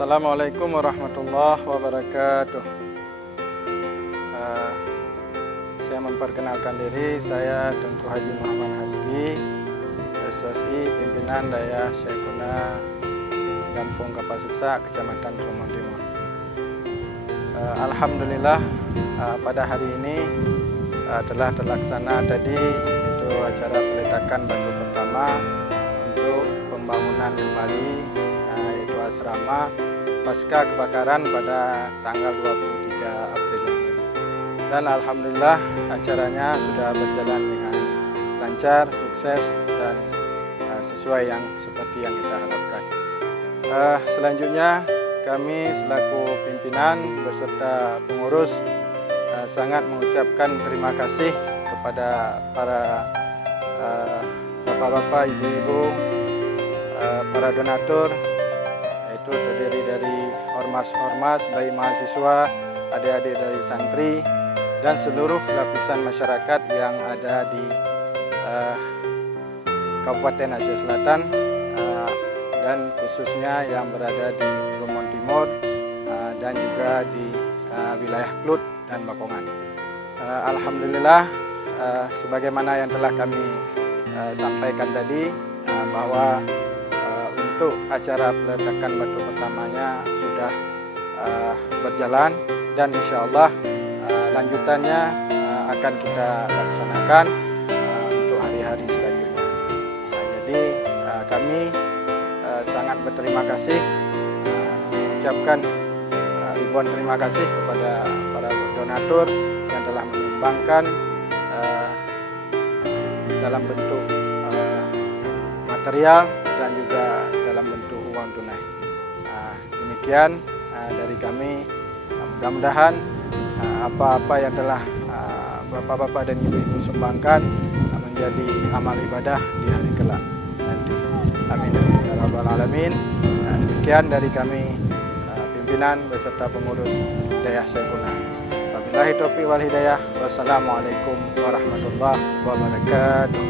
Assalamualaikum warahmatullahi wabarakatuh. Saya memperkenalkan diri, saya Tengku Haji Muhammad Hasbi, SSI Pimpinan Daya Syekhuna Kampung Kapasisa, Kecamatan Tromon Timur. Alhamdulillah pada hari ini telah terlaksana tadi itu acara peletakan batu pertama untuk pembangunan kembali yaitu asrama pasca kebakaran pada tanggal 23 April ini. Dan alhamdulillah acaranya sudah berjalan dengan lancar, sukses dan sesuai yang seperti yang kita harapkan. Selanjutnya kami selaku pimpinan beserta pengurus sangat mengucapkan terima kasih kepada para bapak-bapak, ibu-ibu, para donatur, yaitu terdiri dari ormas-ormas, baik mahasiswa, adik-adik dari santri, dan seluruh lapisan masyarakat yang ada di Kabupaten Aceh Selatan, dan khususnya yang berada di Tromon Timur dan juga di wilayah Klut dan Bakongan. Alhamdulillah, sebagaimana yang telah kami sampaikan tadi, bahwa untuk acara peletakan batu pertamanya sudah berjalan, dan insya Allah lanjutannya akan kita laksanakan untuk hari-hari selanjutnya. Jadi kami sangat berterima kasih, mengucapkan ribuan terima kasih kepada para donatur yang telah menyumbangkan dalam bentuk material dan juga dalam bentuk uang tunai. Demikian dari kami, mudah-mudahan apa-apa yang telah bapak-bapak dan ibu-ibu sumbangkan menjadi amal ibadah di hari kelak nanti. Amin ya rabbal alamin. Demikian dari kami pimpinan beserta pengurus Daya Syekhuna. Wabillahi taufiq wal hidayah. Wassalamualaikum warahmatullahi wabarakatuh.